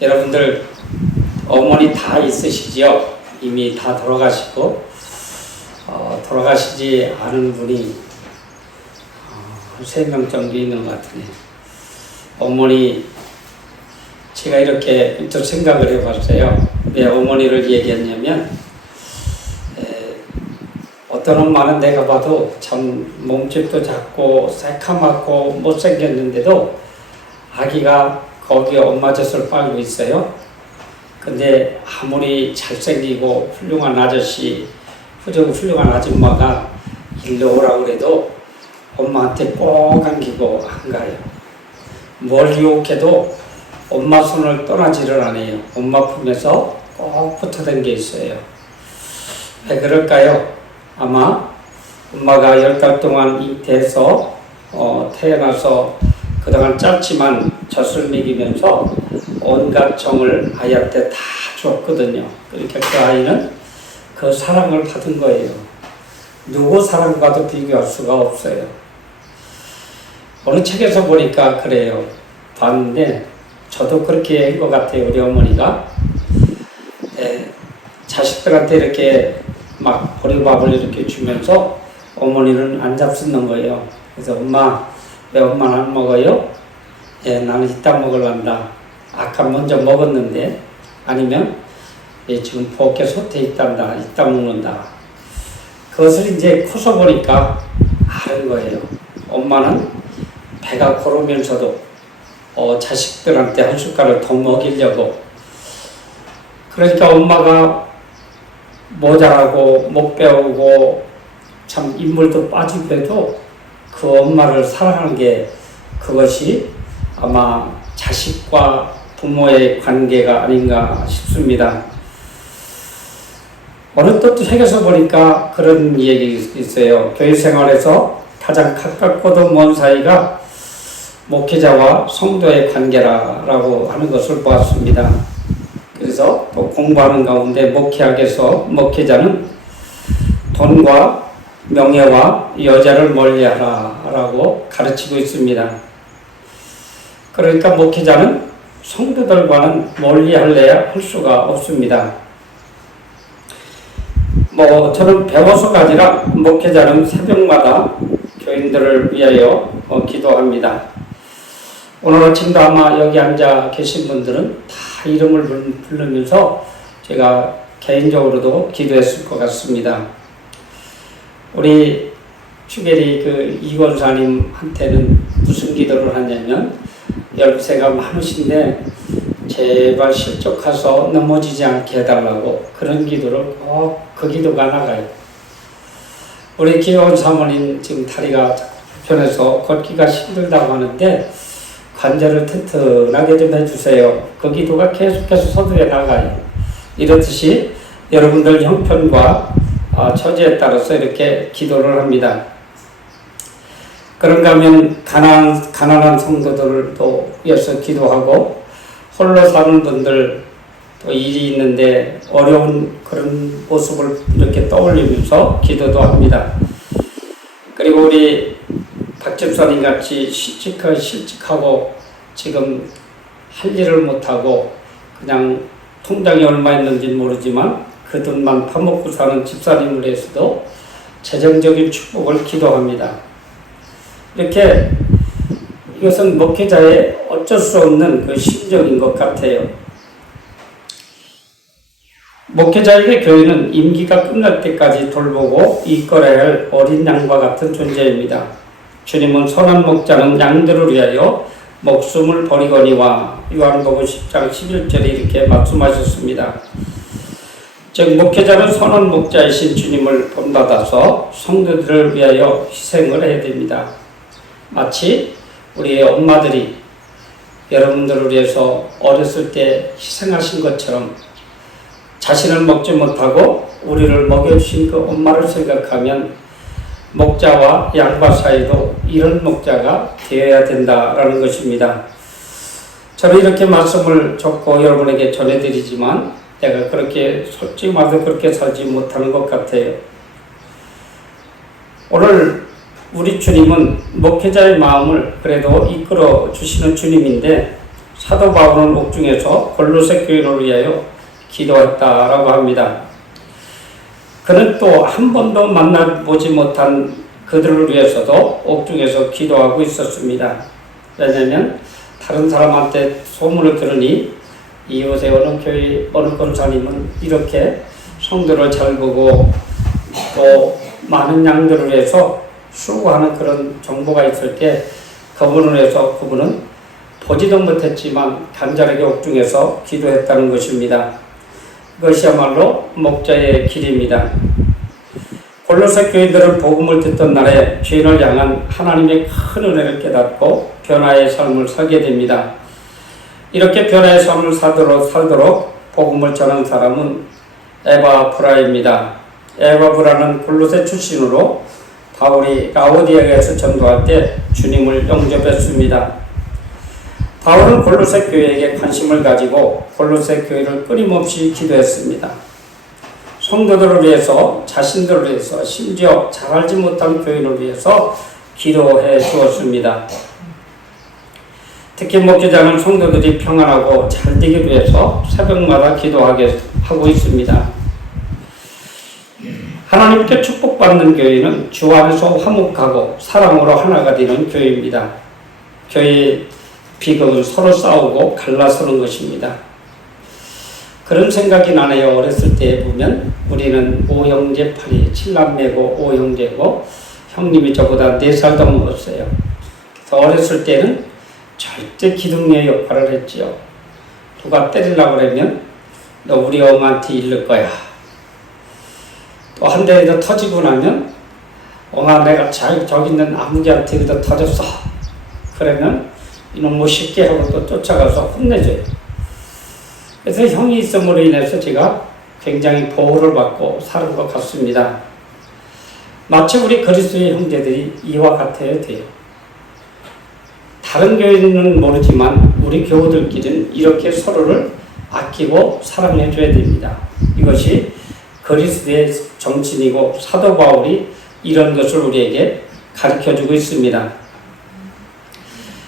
여러분들 어머니 다 있으시죠? 이미 다 돌아가시고 돌아가시지 않은 분이 한 3명 정도 있는 것 같으네요. 어머니 제가 이렇게 좀 생각을 해봤어요. 왜 어머니를 얘기했냐면 어떤 엄마는 내가 봐도 참 몸집도 작고 새카맣고 못생겼는데도 아기가 거기에 엄마 젖을 빨고 있어요. 근데 아무리 잘생기고 훌륭한 아저씨, 훌륭한 아줌마가 일로 오라고 그래도 엄마한테 꼭 안기고 안 가요. 뭘 유혹해도 엄마 손을 떠나지를 않아요. 엄마 품에서 꼭 붙어든 게 있어요. 왜 그럴까요? 아마 엄마가 10달 동안 잉태해서 태어나서 그동안 짧지만 젖을 먹이면서 온갖 정을 아이한테 다 줬거든요. 그러니까 그 아이는 그 사랑을 받은 거예요. 누구 사랑과도 비교할 수가 없어요. 어느 책에서 보니까 그래요. 봤는데 저도 그렇게 한 것 같아요. 우리 어머니가 자식들한테 이렇게 막 보리밥을 이렇게 주면서 어머니는 안 잡수는 거예요. 그래서 엄마, 왜 엄마는 안 먹어요? 나는 이따 먹으란다. 아까 먼저 먹었는데, 아니면 지금 포켓 솥에 있단다. 이따 먹는다. 그것을 이제 커서 보니까 아는 거예요. 엄마는 배가 고르면서도 자식들한테 한 숟가락 더 먹이려고. 그러니까 엄마가 모자라고 못 배우고 참 인물도 빠지고 해도 그 엄마를 사랑하는 게 그것이 아마 자식과 부모의 관계가 아닌가 싶습니다. 어느 또 책에서 보니까 그런 얘기 있어요. 교회 생활에서 가장 가깝고도 먼 사이가 목회자와 성도의 관계라고 하는 것을 보았습니다. 그래서 또 공부하는 가운데 목회학에서 목회자는 돈과 명예와 여자를 멀리하라라고 가르치고 있습니다. 그러니까 목회자는 성도들과는 멀리할래야 할 수가 없습니다. 저는 배워서가 아니라 목회자는 새벽마다 교인들을 위하여 기도합니다. 오늘 아침도 아마 여기 앉아 계신 분들은 다 이름을 부르면서 제가 개인적으로도 기도했을 것 같습니다. 우리 추계리 이권사님한테는 무슨 기도를 하냐면 열쇠가 많으신데 제발 실족해서 넘어지지 않게 해달라고 그런 기도를 꼭 그 기도가 나가요. 우리 기원 사모님 지금 다리가 불편해서 걷기가 힘들다고 하는데 관절을 튼튼하게 좀 해주세요. 그 기도가 계속해서 서두에 나가요. 이렇듯이 여러분들 형편과 처지에 따라서 이렇게 기도를 합니다. 그런가 하면 가난한 성도들도 위해서 기도하고 홀로 사는 분들 또 일이 있는데 어려운 그런 모습을 이렇게 떠올리면서 기도도 합니다. 그리고 우리 박 집사님 같이 실직하고 지금 할 일을 못하고 그냥 통장에 얼마 있는지 모르지만 그 돈만 파먹고 사는 집사님을 위해서도 재정적인 축복을 기도합니다. 이렇게 이것은 목회자의 어쩔 수 없는 그 심정인 것 같아요. 목회자에게 교회는 임기가 끝날 때까지 돌보고 이끌어야 할 어린 양과 같은 존재입니다. 주님은 선한 목자는 양들을 위하여 목숨을 버리거니와 요한복음 10장 11절에 이렇게 말씀하셨습니다. 즉 목회자는 선한 목자이신 주님을 본받아서 성도들을 위하여 희생을 해야 됩니다. 마치 우리의 엄마들이 여러분들을 위해서 어렸을 때 희생하신 것처럼 자신을 먹지 못하고 우리를 먹여주신 그 엄마를 생각하면 목자와 양과 사이도 이런 목자가 되어야 된다라는 것입니다. 저는 이렇게 말씀을 적고 여러분에게 전해드리지만 내가 그렇게 솔직히 말해서 그렇게 살지 못하는 것 같아요. 오늘 우리 주님은 목회자의 마음을 그래도 이끌어 주시는 주님인데 사도 바울은 옥중에서 골로새 교인을 위하여 기도했다라고 합니다. 그는 또 한 번도 만나보지 못한 그들을 위해서도 옥중에서 기도하고 있었습니다. 왜냐하면 다른 사람한테 소문을 들으니 이곳에 어느 교회 어느 권사님은 이렇게 성도를 잘 보고 또 많은 양들을 위해서 수고하는 그런 정보가 있을 때 그분을 위해서 그분은 보지도 못했지만 간절하게 옥중에서 기도했다는 것입니다. 그것이야말로 목자의 길입니다. 골로새 교인들은 복음을 듣던 날에 죄인을 향한 하나님의 큰 은혜를 깨닫고 변화의 삶을 살게 됩니다. 이렇게 변화의 삶을 살도록 복음을 전한 사람은 에바브라입니다. 에바브라는 골로새 출신으로 바울이 라오디게에서 전도할 때 주님을 영접했습니다. 바울은 골로새 교회에게 관심을 가지고 골로새 교회를 끊임없이 기도했습니다. 성도들을 위해서, 자신들을 위해서, 심지어 잘 알지 못한 교인을 위해서 기도해 주었습니다. 특히 목회자는 성도들이 평안하고 잘 되기 위해서 새벽마다 기도하게 하고 있습니다. 하나님께 축복받는 교회는 주 안에서 화목하고 사랑으로 하나가 되는 교회입니다. 교회의 비극은 서로 싸우고 갈라서는 것입니다. 그런 생각이 나네요. 어렸을 때 보면 우리는 5형제 8이 7남매고 5형제고 형님이 저보다 4살 더 먹었어요. 그래서 어렸을 때는 절대 기둥녀 역할을 했지요. 누가 때리려고 그러면 너 우리 엄마한테 이를 거야. 또 한 대에 더 터지고 나면 엄마 내가 저기 있는 나무기한테 더 터졌어. 그러면 이놈 뭐 쉽게 하고 또 쫓아가서 혼내줘요. 그래서 형이 있음으로 인해서 제가 굉장히 보호를 받고 사는 것 같습니다. 마치 우리 그리스도의 형제들이 이와 같아야 돼요. 다른 교회는 모르지만 우리 교우들끼리는 이렇게 서로를 아끼고 사랑해 줘야 됩니다. 이것이 그리스도의 정신이고 사도 바울이 이런 것을 우리에게 가르쳐 주고 있습니다.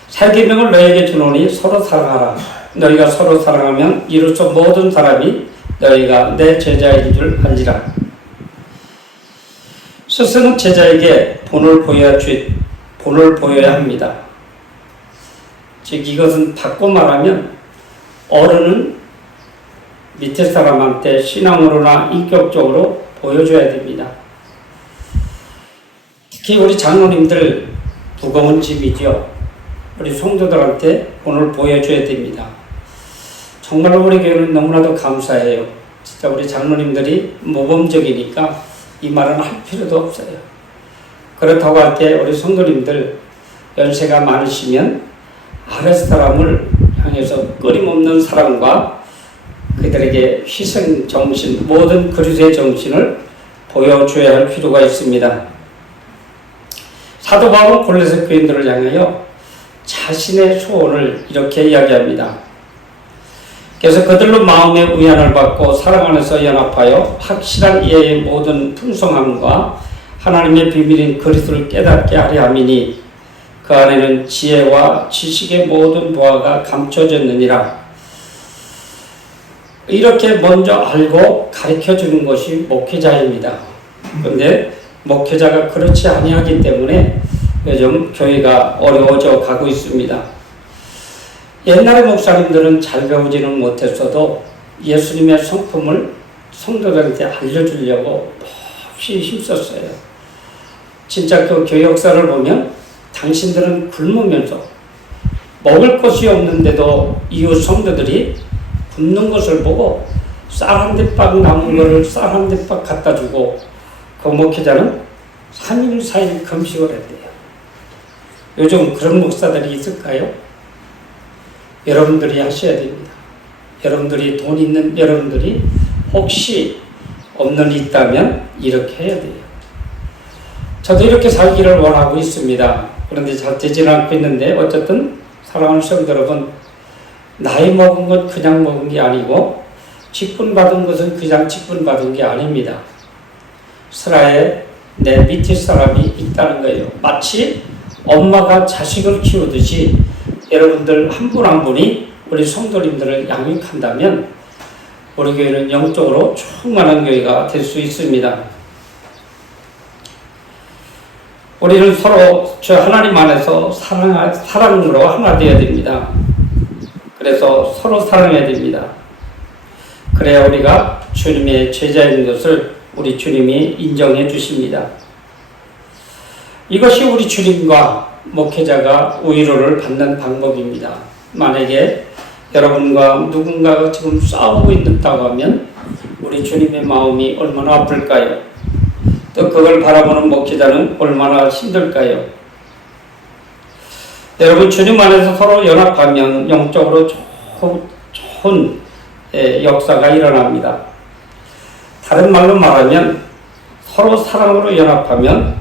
새 계명을 너에게 주노니 서로 사랑하라. 너희가 서로 사랑하면 이로써 모든 사람이 너희가 내 제자인 줄 알리라. 스승은 제자에게 본을 보여야 합니다. 즉 이것은 바꿔 말하면 어른은 밑에 사람한테 신앙으로나 인격적으로 보여줘야 됩니다. 특히 우리 장로님들 무거운 짐이죠. 우리 성도들한테 본을 보여줘야 됩니다. 정말로 우리 교회는 너무나도 감사해요. 진짜 우리 장로님들이 모범적이니까 이 말은 할 필요도 없어요. 그렇다고 할 때 우리 성도님들 연세가 많으시면 아랫 사람을 향해서 끊임없는 사랑과 그들에게 희생 정신, 모든 그리스도의 정신을 보여줘야 할 필요가 있습니다. 사도 바울은 골로새 교인들을 향하여 자신의 소원을 이렇게 이야기합니다. 그래서 그들로 마음의 위안을 받고 사랑 안에서 연합하여 확실한 이해의 모든 풍성함과 하나님의 비밀인 그리스도를 깨닫게 하려 함이니 그 안에는 지혜와 지식의 모든 보화가 감춰졌느니라. 이렇게 먼저 알고 가르쳐주는 것이 목회자입니다. 그런데 목회자가 그렇지 아니하기 때문에 요즘 교회가 어려워져 가고 있습니다. 옛날의 목사님들은 잘 배우지는 못했어도 예수님의 성품을 성도들한테 알려주려고 몹시 힘썼어요. 진짜 그 교회 역사를 보면 당신들은 굶으면서 먹을 것이 없는데도 이웃 성도들이 굶는 것을 보고 쌀 한 대박 남은 거를 쌀 한 대박 갖다 주고 그 목회자는 3일 4일 금식을 했대요. 요즘 그런 목사들이 있을까요? 여러분들이 하셔야 됩니다. 여러분들이 돈 있는 여러분들이 혹시 없는 일 있다면 이렇게 해야 돼요. 저도 이렇게 살기를 원하고 있습니다. 그런데 잘 되지는 않고 있는데 어쨌든 사랑하는 성도 여러분, 나이 먹은 것 그냥 먹은 게 아니고 직분 받은 것은 그냥 직분 받은 게 아닙니다. 스라에 내 밑에 사람이 있다는 거예요. 마치 엄마가 자식을 키우듯이 여러분들 한 분 한 분이 우리 성도님들을 양육한다면 우리 교회는 영적으로 충만한 교회가 될 수 있습니다. 우리는 서로 저 하나님 안에서 사랑으로 하나 되어야 됩니다. 그래서 서로 사랑해야 됩니다. 그래야 우리가 주님의 제자인 것을 우리 주님이 인정해 주십니다. 이것이 우리 주님과 목회자가 위로를 받는 방법입니다. 만약에 여러분과 누군가가 지금 싸우고 있다고 하면 우리 주님의 마음이 얼마나 아플까요? 또 그걸 바라보는 목회자는 얼마나 힘들까요? 여러분, 주님 안에서 서로 연합하면 영적으로 좋은 역사가 일어납니다. 다른 말로 말하면 서로 사랑으로 연합하면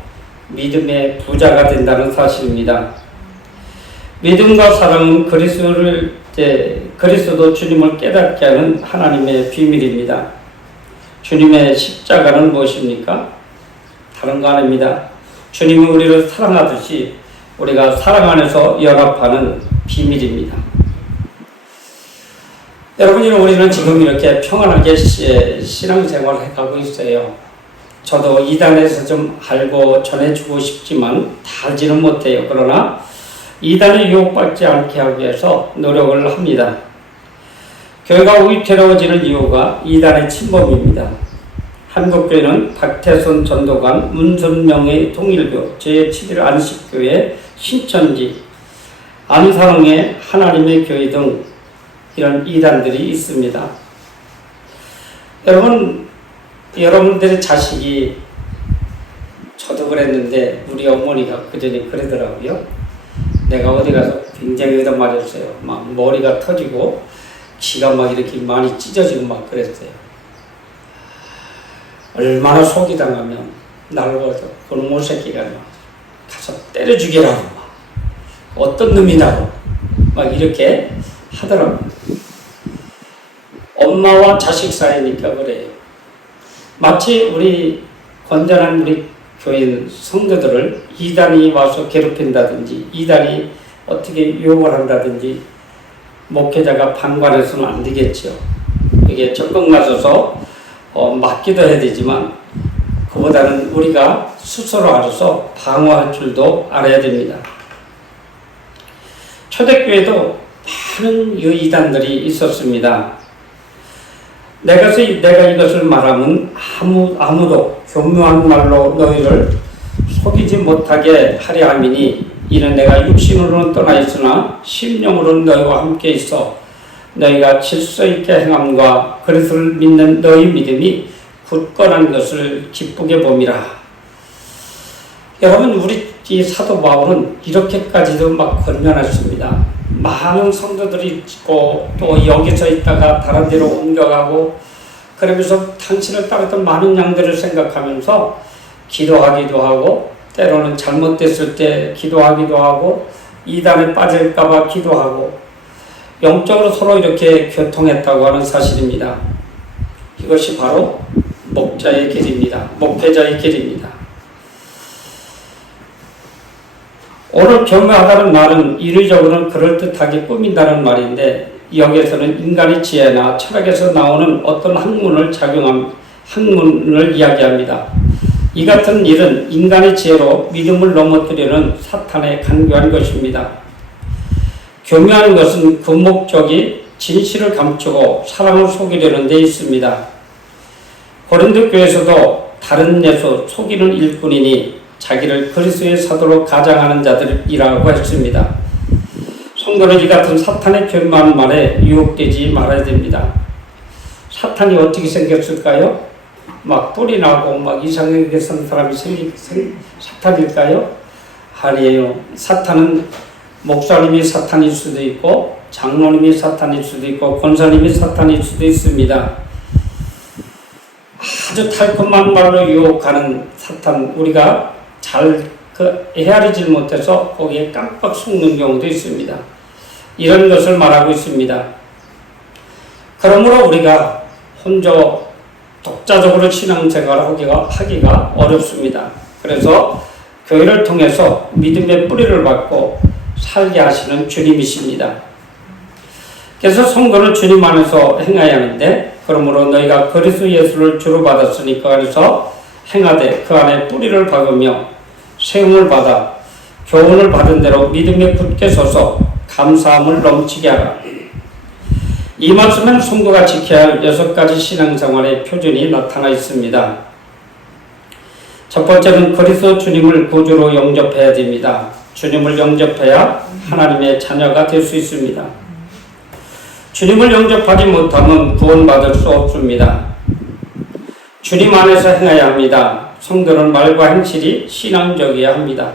믿음의 부자가 된다는 사실입니다. 믿음과 사랑은 그리스도 주님을 깨닫게 하는 하나님의 비밀입니다. 주님의 십자가는 무엇입니까? 다른 거 아닙니다. 주님이 우리를 사랑하듯이 우리가 사랑 안에서 연합하는 비밀입니다. 여러분이 우리는 지금 이렇게 평안하게 신앙생활을 해가고 있어요. 저도 이단에서 좀 알고 전해주고 싶지만 다 알지는 못해요. 그러나 이단에 유혹받지 않게 하기 위해서 노력을 합니다. 교회가 위태로워지는 이유가 이단의 침범입니다. 한국교회는 박태선 전도관, 문선명의 통일교, 제7일 안식교회, 신천지, 안사랑의 하나님의 교회 등 이런 이단들이 있습니다. 여러분들의 자식이, 저도 그랬는데 우리 어머니가 그전에 그러더라고요. 내가 어디 가서 굉장히 얻어맞았어요. 막 머리가 터지고 귀가 막 이렇게 많이 찢어지고 막 그랬어요. 얼마나 속이 당하면 나를 보고서 그놈의 새끼가 가서 때려 죽이라고 막 어떤 놈이냐고 막 이렇게 하더라고요. 엄마와 자식 사이니까 그래요. 마치 우리 건전한 우리 교인 성도들을 이단이 와서 괴롭힌다든지 이단이 어떻게 유혹을 한다든지 목회자가 방관해서는 안 되겠죠. 이게 적극 나서서 막기도 해야 되지만 그보다는 우리가 스스로 알아서 방어할 줄도 알아야 됩니다. 초대교회도 많은 이단들이 있었습니다. 내가 이것을 말하면 아무도 교묘한 말로 너희를 속이지 못하게 하려 함이니 이는 내가 육신으로는 떠나 있으나 심령으로는 너희와 함께 있어 너희가 질서 있게 행함과 그리스도를 믿는 너희 믿음이 굳건한 것을 기쁘게 봄이라. 여러분, 우리 이 사도 바울은 이렇게까지도 막 권면했습니다. 많은 성도들이 있고 또 여기서 있다가 다른 데로 옮겨가고 그러면서 당신을 따랐던 많은 양들을 생각하면서 기도하기도 하고 때로는 잘못됐을 때 기도하기도 하고 이단에 빠질까봐 기도하고 영적으로 서로 이렇게 교통했다고 하는 사실입니다. 이것이 바로 목자의 길입니다. 목회자의 길입니다. 오늘 교묘하다는 말은 인위적으로는 그럴듯하게 꾸민다는 말인데 여기에서는 인간의 지혜나 철학에서 나오는 어떤 학문을 이야기합니다. 이 같은 일은 인간의 지혜로 믿음을 넘어뜨리는 사탄의 간교한 것입니다. 교묘한 것은 그 목적이 진실을 감추고 사랑을 속이려는 데 있습니다. 고린도 교회에서도 다른 예수 속이는 일꾼이니 자기를 그리스도의 사도로 가장하는 자들이라고 했습니다. 성도는 이 같은 사탄의 교묘한 말에 유혹되지 말아야 됩니다. 사탄이 어떻게 생겼을까요? 막 뿔이 나고 막 이상하게 산 사람이 사탄일까요? 아니에요. 사탄은 목사님이 사탄일 수도 있고 장로님이 사탄일 수도 있고 권사님이 사탄일 수도 있습니다. 아주 달콤한 말로 유혹하는 사탄, 우리가 잘 헤아리질 못해서 거기에 깜빡 속는 경우도 있습니다. 이런 것을 말하고 있습니다. 그러므로 우리가 혼자 독자적으로 신앙생활을 하기가 어렵습니다. 그래서 교회를 통해서 믿음의 뿌리를 받고 살게 하시는 주님이십니다. 그래서 성도는 주님 안에서 행해야 하는데, 그러므로 너희가 그리스도 예수를 주로 받았으니 그 안에서 행하되 그 안에 뿌리를 박으며 세움을 받아 교훈을 받은 대로 믿음에 굳게 서서 감사함을 넘치게 하라. 이 말씀에는 성도가 지켜야 할 6가지 신앙생활의 표준이 나타나 있습니다. 첫 번째는 그리스도 주님을 구주로 영접해야 됩니다. 주님을 영접해야 하나님의 자녀가 될 수 있습니다. 주님을 영접하지 못하면 구원받을 수 없습니다. 주님 안에서 행해야 합니다. 성도는 말과 행실이 신앙적이어야 합니다.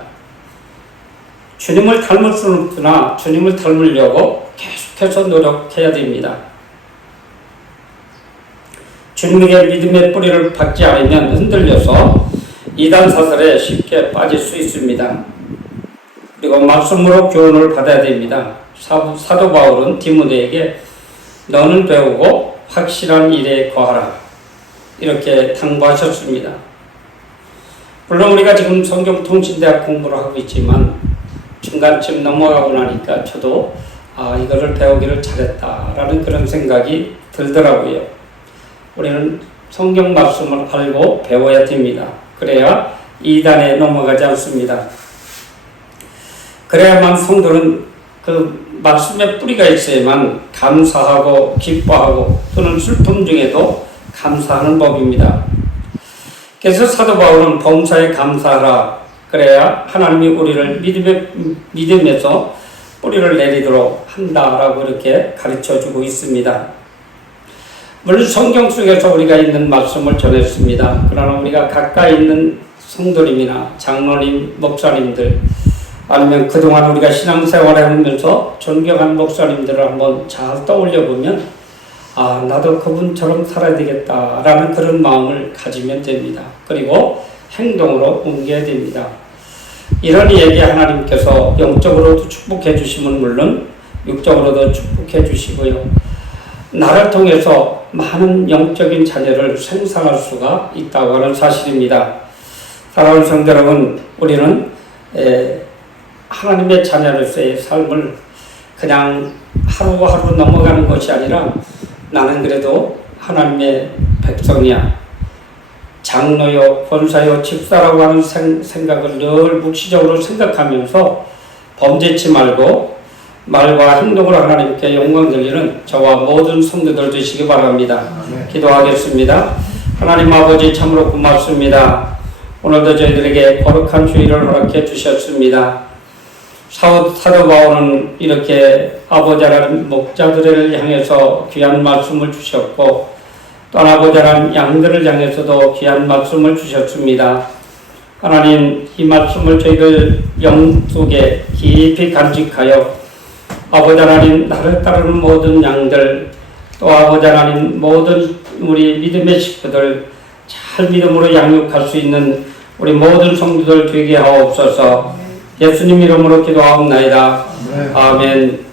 주님을 닮을 수는 없으나 주님을 닮으려고 계속해서 노력해야 됩니다. 주님에게 믿음의 뿌리를 박지 않으면 흔들려서 이단 사설에 쉽게 빠질 수 있습니다. 그리고 말씀으로 교훈을 받아야 됩니다. 사도 바울은 디모데에게 너는 배우고 확실한 일에 거하라 이렇게 당부하셨습니다. 물론 우리가 지금 성경통신대학 공부를 하고 있지만 중간쯤 넘어가고 나니까 저도 이거를 배우기를 잘했다라는 그런 생각이 들더라고요. 우리는 성경 말씀을 알고 배워야 됩니다. 그래야 이단에 넘어가지 않습니다. 그래야만 성도는 그 말씀의 뿌리가 있어야만 감사하고 기뻐하고 또는 슬픔 중에도 감사하는 법입니다. 그래서 사도 바울은 범사에 감사하라. 그래야 하나님이 우리를 믿음에서 뿌리를 내리도록 한다라고 이렇게 가르쳐주고 있습니다. 물론 성경 속에서 우리가 있는 말씀을 전했습니다. 그러나 우리가 가까이 있는 성도님이나 장로님, 목사님들 아니면 그동안 우리가 신앙생활을 하면서 존경한 목사님들을 한번 잘 떠올려보면 나도 그분처럼 살아야 되겠다라는 그런 마음을 가지면 됩니다. 그리고 행동으로 옮겨야 됩니다. 이런 얘기 하나님께서 영적으로도 축복해 주시면 물론 육적으로도 축복해 주시고요. 나를 통해서 많은 영적인 자녀를 생산할 수가 있다고 하는 사실입니다. 사랑하는 성도 여러분, 우리는 하나님의 자녀로서의 삶을 그냥 하루하루 넘어가는 것이 아니라 나는 그래도 하나님의 백성이야, 장로요, 권사요, 집사라고 하는 생각을 늘 묵시적으로 생각하면서 범죄치 말고 말과 행동으로 하나님께 영광 돌리는 저와 모든 성도들 되시기 바랍니다. 기도하겠습니다. 하나님 아버지 참으로 고맙습니다. 오늘도 저희들에게 거룩한 주일을 허락해 주셨습니다. 사도 바울은 이렇게 아버지 하나님 목자들을 향해서 귀한 말씀을 주셨고 또 아버지 하나님 양들을 향해서도 귀한 말씀을 주셨습니다. 하나님 이 말씀을 저희들 영 속에 깊이 간직하여 아버지 하나님 나를 따르는 모든 양들 또 아버지 하나님 모든 우리 믿음의 식구들 잘 믿음으로 양육할 수 있는 우리 모든 성도들 되게 하옵소서. 예수님 이름으로 기도하옵나이다. 아멘.